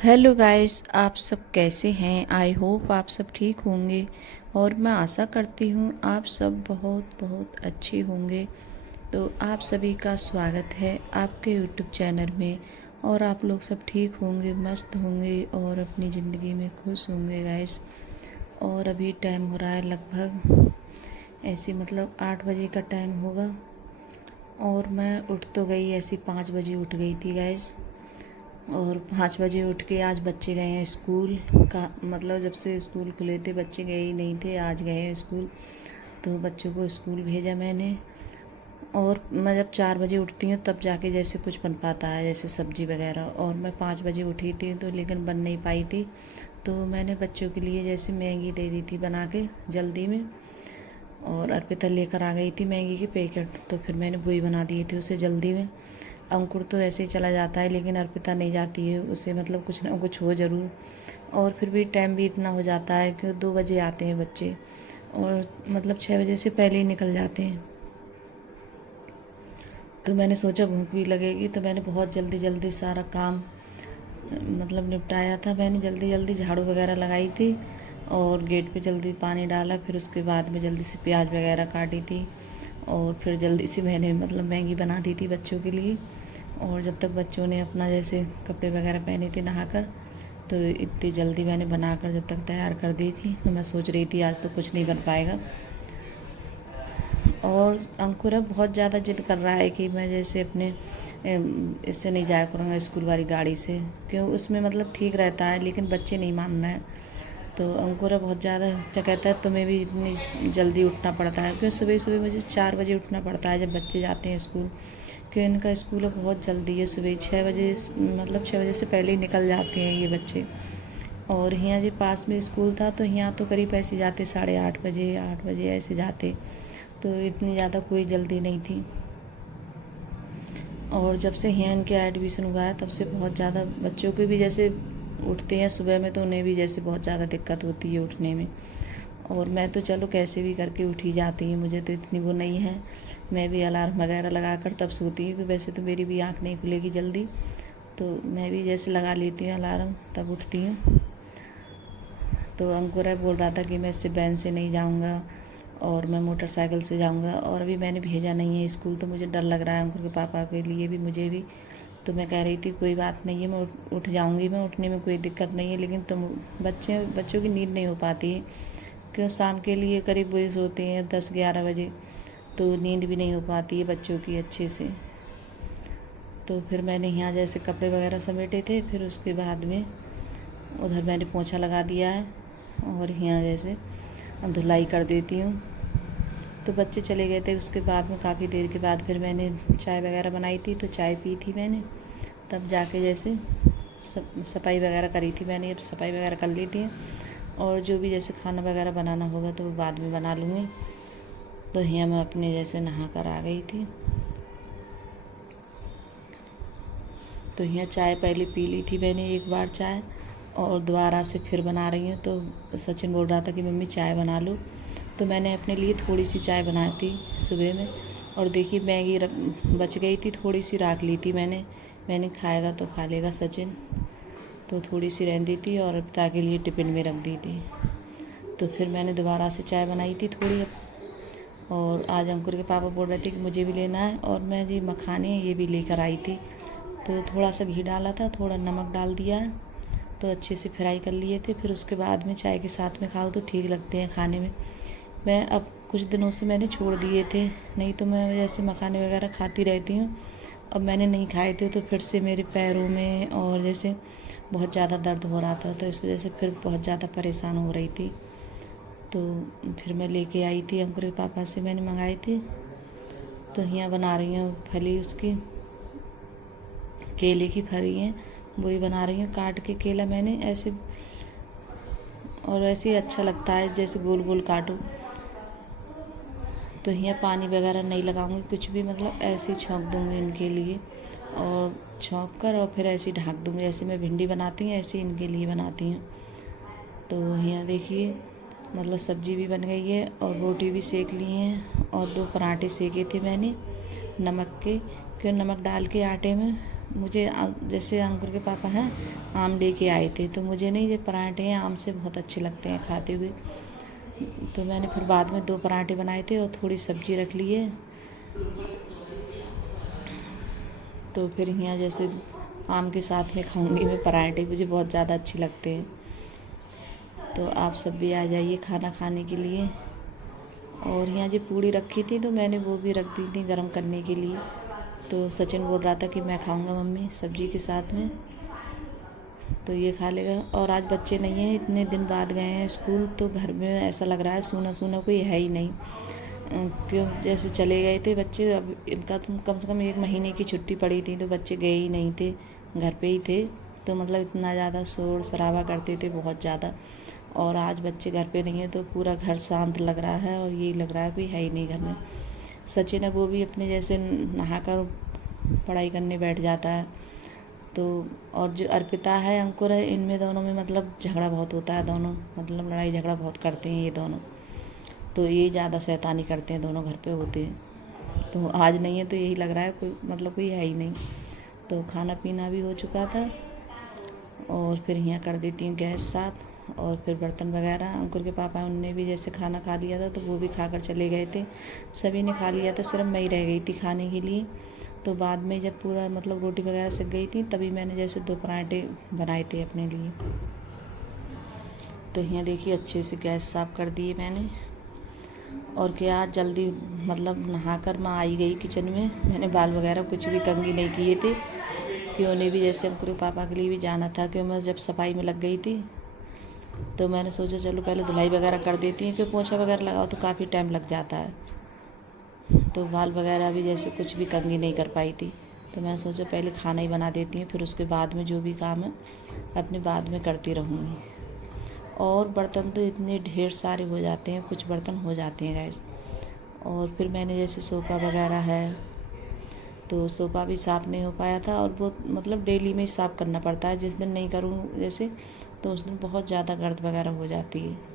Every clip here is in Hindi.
हेलो गाइस, आप सब कैसे हैं। आई होप आप सब ठीक होंगे और मैं आशा करती हूँ आप सब बहुत बहुत अच्छे होंगे। तो आप सभी का स्वागत है आपके यूट्यूब चैनल में। और आप लोग सब ठीक होंगे, मस्त होंगे और अपनी ज़िंदगी में खुश होंगे गाइस। और अभी टाइम हो रहा है लगभग ऐसे मतलब 8 बजे का टाइम होगा। और मैं उठ तो गई, ऐसी 5 बजे उठ गई थी गाइस। और 5 बजे उठ के आज बच्चे गए हैं स्कूल का, मतलब जब से स्कूल खुले थे बच्चे गए ही नहीं थे, आज गए हैं स्कूल। तो बच्चों को स्कूल भेजा मैंने। और मैं जब 4 बजे उठती हूँ तब जाके जैसे कुछ बन पाता है, जैसे सब्जी वगैरह। और मैं 5 बजे उठी थी तो लेकिन बन नहीं पाई थी। तो मैंने बच्चों के लिए जैसे मैगी दे दी थी बना के जल्दी में। और अर्पिता लेकर आ गई थी मैगी के पैकेट, तो फिर मैंने वही बना दिए थे उसे जल्दी में। अंकुर तो ऐसे ही चला जाता है, लेकिन अर्पिता नहीं जाती है, उसे मतलब कुछ ना कुछ हो ज़रूर। और फिर भी टाइम भी इतना हो जाता है कि 2 बजे आते हैं बच्चे, और मतलब 6 बजे से पहले ही निकल जाते हैं। तो मैंने सोचा भूख भी लगेगी, तो मैंने बहुत जल्दी जल्दी सारा काम मतलब निपटाया था। मैंने जल्दी जल्दी झाड़ू वगैरह लगाई थी और गेट पे जल्दी पानी डाला। फिर उसके बाद में जल्दी से प्याज वगैरह काटी थी और फिर जल्दी से मैंने मतलब मैगी बना दी थी बच्चों के लिए। और जब तक बच्चों ने अपना जैसे कपड़े वगैरह पहने थे नहाकर, तो इतनी जल्दी मैंने बनाकर जब तक तैयार कर दी थी। तो मैं सोच रही थी आज तो कुछ नहीं बन पाएगा। और अंकुर अब बहुत ज़्यादा जिद कर रहा है कि मैं जैसे अपने इससे नहीं जाया करूँगा स्कूल वाली गाड़ी से, क्यों उसमें मतलब ठीक रहता है, लेकिन बच्चे नहीं मान रहे हैं। तो अंकुर बहुत ज़्यादा क्या कहता है, तुम्हें भी इतनी जल्दी उठना पड़ता है, क्योंकि सुबह सुबह मुझे 4 बजे उठना पड़ता है जब बच्चे जाते हैं स्कूल। क्योंकि इनका स्कूल है बहुत जल्दी है, सुबह 6 बजे, मतलब 6 बजे से पहले ही निकल जाते हैं ये बच्चे। और यहाँ जी पास में स्कूल था, तो यहाँ तो करीब ऐसे जाते 8:30 बजे, 8 बजे ऐसे जाते। तो इतनी ज़्यादा कोई जल्दी नहीं थी। और जब से यहाँ इनके एडमिशन हुआ है तब से बहुत ज़्यादा बच्चों के भी जैसे उठते हैं सुबह में, तो उन्हें भी जैसे बहुत ज़्यादा दिक्कत होती है उठने में। और मैं तो चलो कैसे भी करके उठ ही जाती हूँ, मुझे तो इतनी वो नहीं है। मैं भी अलार्म वगैरह लगा कर तब सोती हूँ, वैसे तो मेरी भी आँख नहीं खुलेगी जल्दी। तो मैं भी जैसे लगा लेती हूँ अलार्म, तब उठती हूँ। तो अंकुर है बोल रहा था कि मैं इससे वैन से नहीं जाऊँगा और मैं मोटरसाइकिल से जाऊँगा। और अभी मैंने भेजा नहीं है स्कूल, तो मुझे डर लग रहा है अंकुर के पापा के लिए भी, मुझे भी। तो मैं कह रही थी कोई बात नहीं है, मैं उठ जाऊँगी, मैं उठने में कोई दिक्कत नहीं है, लेकिन तुम बच्चों की नींद नहीं हो पाती है। क्यों शाम के लिए करीब वही सोते हैं 10-11 बजे, तो नींद भी नहीं हो पाती है बच्चों की अच्छे से। तो फिर मैंने यहाँ जैसे कपड़े वगैरह समेटे थे, फिर उसके बाद में उधर मैंने पोंछा लगा दिया है और यहाँ जैसे धुलाई कर देती हूँ। तो बच्चे चले गए थे, उसके बाद में काफ़ी देर के बाद फिर मैंने चाय वगैरह बनाई थी, तो चाय पी थी मैंने। तब जाके जैसे सफाई वगैरह करी थी मैंने, अब सफाई वगैरह कर ली थी। और जो भी जैसे खाना वगैरह बनाना होगा तो वो बाद में बना लूँगी। तो यहाँ मैं अपने जैसे नहा कर आ गई थी। तो यहाँ चाय पहले पी ली थी मैंने एक बार चाय, और दोबारा से फिर बना रही हूँ। तो सचिन बोल रहा था कि मम्मी चाय बना लो, तो मैंने अपने लिए थोड़ी सी चाय बनाई थी सुबह में। और देखिए मैगी बच गई थी, थोड़ी सी रख ली थी मैंने खाएगा तो खा लेगा सचिन, तो थोड़ी सी रहन दी थी और पिता के लिए टिफ़िन में रख दी थी। तो फिर मैंने दोबारा से चाय बनाई थी थोड़ी। और आज अंकुर के पापा बोल रहे थे कि मुझे भी लेना है, और मैं जी मखाने ये भी लेकर आई थी। तो थोड़ा सा घी डाला था, थोड़ा नमक डाल दिया है, तो अच्छे से फ्राई कर लिए थे। फिर उसके बाद में चाय के साथ में खाओ तो ठीक लगते हैं खाने में। मैं अब कुछ दिनों से मैंने छोड़ दिए थे, नहीं तो मैं जैसे मखाने वगैरह खाती रहती हूँ। अब मैंने नहीं खाए थे तो फिर से मेरे पैरों में और जैसे बहुत ज़्यादा दर्द हो रहा था, तो इस वजह से फिर बहुत ज़्यादा परेशान हो रही थी। तो फिर मैं लेके आई थी, अंकुर के पापा से मैंने मंगाई थी। तो यहाँ बना रही हूँ फली उसकी, केले की फली हैं, वही बना रही हूँ काट के केला मैंने ऐसे। और ऐसे ही अच्छा लगता है जैसे गोल गोल काटो। तो यहाँ पानी वगैरह नहीं लगाऊंगी कुछ भी, मतलब ऐसे ही छौंक दूँगी इनके लिए, और छौंक कर और फिर ऐसे ही ढक दूँगी। ऐसे मैं भिंडी बनाती हूँ ऐसे इनके लिए बनाती हूँ। तो यहाँ देखिए मतलब सब्जी भी बन गई है और रोटी भी सेक ली हैं, और 2 पराठे सेके थे मैंने नमक के, क्यों नमक डाल के आटे में मुझे जैसे अंकुर के पापा हैं आम लेके आए थे, तो मुझे नहीं ये पराठे हैं आम से बहुत अच्छे लगते हैं खाते हुए। तो मैंने फिर बाद में 2 पराठे बनाए थे और थोड़ी सब्जी रख ली है। तो फिर यहाँ जैसे आम के साथ में खाऊंगी मैं पराठे, मुझे बहुत ज़्यादा अच्छे लगते हैं। तो आप सब भी आ जाइए खाना खाने के लिए। और यहाँ जो पूड़ी रखी थी तो मैंने वो भी रख दी थी गरम करने के लिए। तो सचिन बोल रहा था कि मैं खाऊंगा मम्मी सब्जी के साथ में, तो ये खा लेगा। और आज बच्चे नहीं हैं, इतने दिन बाद गए हैं स्कूल, तो घर में ऐसा लग रहा है सूना सूना, कोई है ही नहीं। क्यों जैसे चले गए थे बच्चे, अब इनका तो कम से कम 1 महीने की छुट्टी पड़ी थी तो बच्चे गए ही नहीं थे, घर पे ही थे। तो मतलब इतना ज़्यादा शोर शराबा करते थे बहुत ज़्यादा। और आज बच्चे घर पे नहीं है तो पूरा घर शांत लग रहा है और यही लग रहा है कोई है ही नहीं घर में। सचिन है वो भी अपने जैसे नहाकर पढ़ाई करने बैठ जाता है। तो और जो अर्पिता है अंकुर है, इनमें दोनों में मतलब झगड़ा बहुत होता है, दोनों मतलब लड़ाई झगड़ा बहुत करते हैं ये दोनों। तो ये ज़्यादा शैतानी करते हैं, दोनों घर पे होते हैं। तो आज नहीं है तो यही लग रहा है कोई मतलब कोई है ही नहीं। तो खाना पीना भी हो चुका था और फिर यहाँ कर देती हूँ गैस साफ़। और फिर बर्तन वगैरह अंकुर के पापा उनने भी जैसे खाना खा लिया था तो वो भी खाकर चले गए थे, सभी ने खा लिया था, सिर्फ मैं ही रह गई थी खाने के लिए। तो बाद में जब पूरा मतलब रोटी वगैरह सिक गई थी तभी मैंने जैसे 2 पराठे बनाए थे अपने लिए। तो यहाँ देखिए अच्छे से गैस साफ़ कर दिए मैंने। और क्या जल्दी मतलब नहाकर मैं आई गई किचन में, मैंने बाल वगैरह कुछ भी कंघी नहीं किए थे कि उन्हें भी जैसे अंकुर के पापा के लिए भी जाना था, कि मैं जब सफाई में लग गई थी तो मैंने सोचा चलो पहले धुलाई वगैरह कर देती हूँ, क्योंकि पोछा वगैरह लगाओ तो काफ़ी टाइम लग जाता है। तो बाल वगैरह भी जैसे कुछ भी कंघी नहीं कर पाई थी, तो मैं सोचा पहले खाना ही बना देती हूँ, फिर उसके बाद में जो भी काम है अपने बाद में करती रहूँगी। और बर्तन तो इतने ढेर सारे हो जाते हैं, कुछ बर्तन हो जाते हैं गैस। और फिर मैंने जैसे सोफ़ा वगैरह है तो सोफ़ा भी साफ़ नहीं हो पाया था, और वो मतलब डेली में ही साफ़ करना पड़ता है, जिस दिन नहीं करूँ जैसे तो उस दिन बहुत ज़्यादा गर्द वगैरह हो जाती है।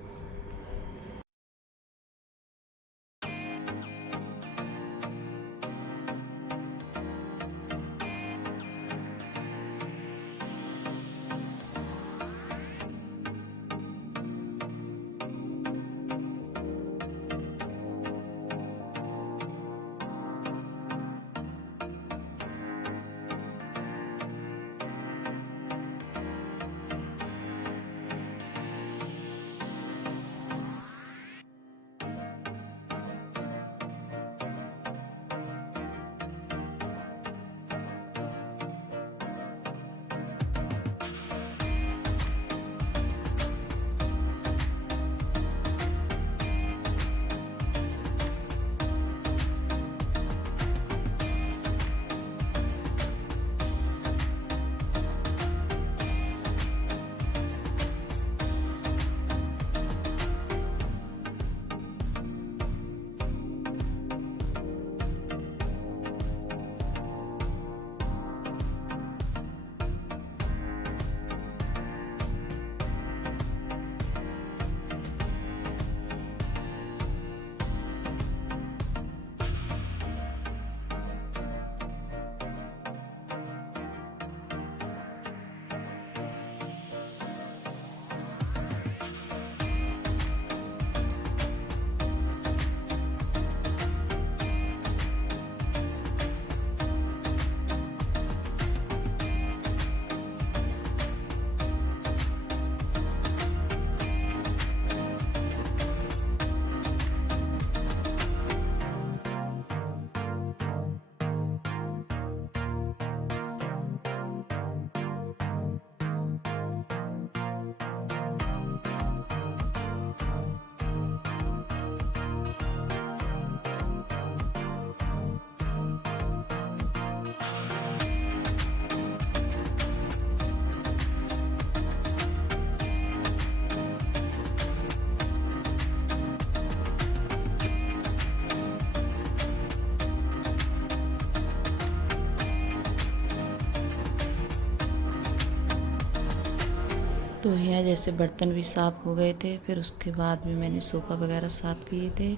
तो यहाँ जैसे बर्तन भी साफ़ हो गए थे, फिर उसके बाद में मैंने सोफ़ा वगैरह साफ़ किए थे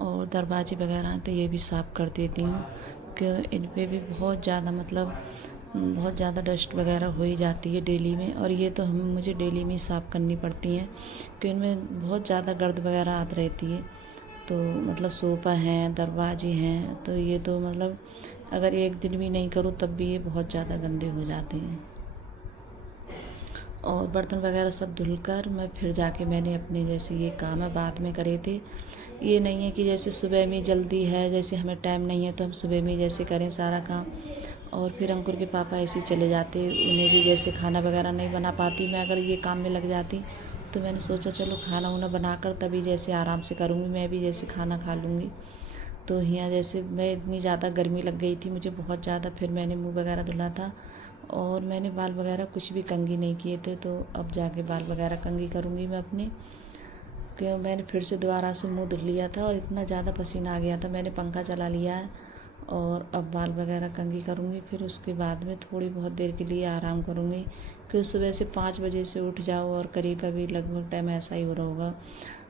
और दरवाजे वगैरह तो ये भी साफ़ कर देती हूँ कि इन पे भी बहुत ज़्यादा मतलब बहुत ज़्यादा डस्ट वगैरह हो ही जाती है डेली में, और ये तो हम मुझे डेली में ही साफ़ करनी पड़ती हैं क्योंकि इनमें बहुत ज़्यादा गर्द वगैरह आती रहती है। तो मतलब सोफ़ा हैं, दरवाजे हैं, तो ये तो मतलब अगर एक दिन भी नहीं करूँ तब भी ये बहुत ज़्यादा गंदे हो जाते हैं। और बर्तन वगैरह सब धुलकर मैं फिर जाके मैंने अपने जैसे ये काम है बाद में करे थे। ये नहीं है कि जैसे सुबह में जल्दी है, जैसे हमें टाइम नहीं है तो हम सुबह में जैसे करें सारा काम, और फिर अंकुर के पापा ऐसे ही चले जाते, उन्हें भी जैसे खाना वगैरह नहीं बना पाती मैं अगर ये काम में लग जाती। तो मैंने सोचा चलो खाना वाना बनाकर तभी जैसे आराम से करूँगी, मैं भी जैसे खाना खा लूँगी। तो यहाँ जैसे मैं इतनी ज़्यादा गर्मी लग गई थी मुझे बहुत ज़्यादा, फिर मैंने मुँह वगैरह धुला था और मैंने बाल वगैरह कुछ भी कंघी नहीं किए थे। तो अब जाके बाल वगैरह कंघी करूँगी मैं अपने, क्यों मैंने फिर से दोबारा से मुँह धुल लिया था और इतना ज़्यादा पसीना आ गया था, मैंने पंखा चला लिया है और अब बाल वगैरह कंघी करूँगी। फिर उसके बाद में थोड़ी बहुत देर के लिए आराम करूँगी, क्योंकि सुबह से 5 बजे से उठ जाओ और करीब अभी लगभग टाइम ऐसा ही हो रहा होगा,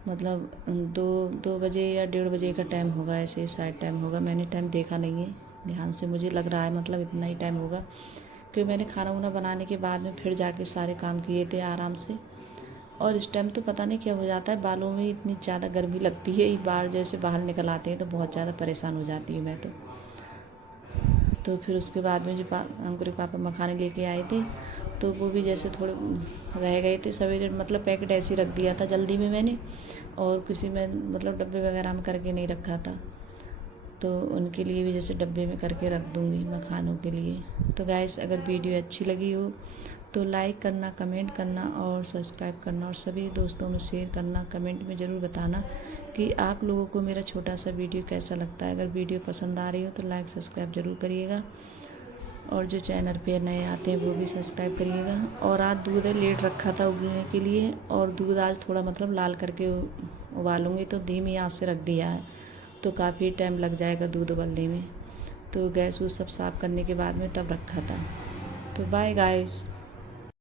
मतलब 2 बजे या 1:30 बजे का टाइम होगा, ऐसे शायद टाइम होगा, मैंने टाइम देखा नहीं है ध्यान से, मुझे लग रहा है मतलब इतना ही टाइम होगा, क्योंकि मैंने खाना वाना बनाने के बाद में फिर जाके सारे काम किए थे आराम से। और इस टाइम तो पता नहीं क्या हो जाता है, बालों में इतनी ज़्यादा गर्मी लगती है, ये बाल जैसे बाहर निकल आते हैं तो बहुत ज़्यादा परेशान हो जाती हूँ मैं तो फिर उसके बाद में जो अंकुर के पापा मखाने लेके आए थे तो वो भी जैसे थोड़े रह गए थे, सवेरे मतलब पैकेट ऐसे ही रख दिया था जल्दी में मैंने, और किसी में मतलब डब्बे वगैरह में करके नहीं रखा था, तो उनके लिए भी जैसे डब्बे में करके रख दूँगी मखानों के लिए। तो गाइस अगर वीडियो अच्छी लगी हो तो लाइक करना, कमेंट करना और सब्सक्राइब करना, और सभी दोस्तों में शेयर करना। कमेंट में ज़रूर बताना कि आप लोगों को मेरा छोटा सा वीडियो कैसा लगता है। अगर वीडियो पसंद आ रही हो तो लाइक सब्सक्राइब ज़रूर करिएगा, और जो चैनल पे नए आते हैं वो भी सब्सक्राइब करिएगा। और आज दूध लेट रखा था उबलने के लिए, और दूध आज थोड़ा मतलब लाल करके उबालूँगी, तो धीमी आंच से रख दिया है, तो काफ़ी टाइम लग जाएगा दूध उबलने में। तो गैस वो सब साफ़ करने के बाद में तब रखा था। तो बाय गाइस।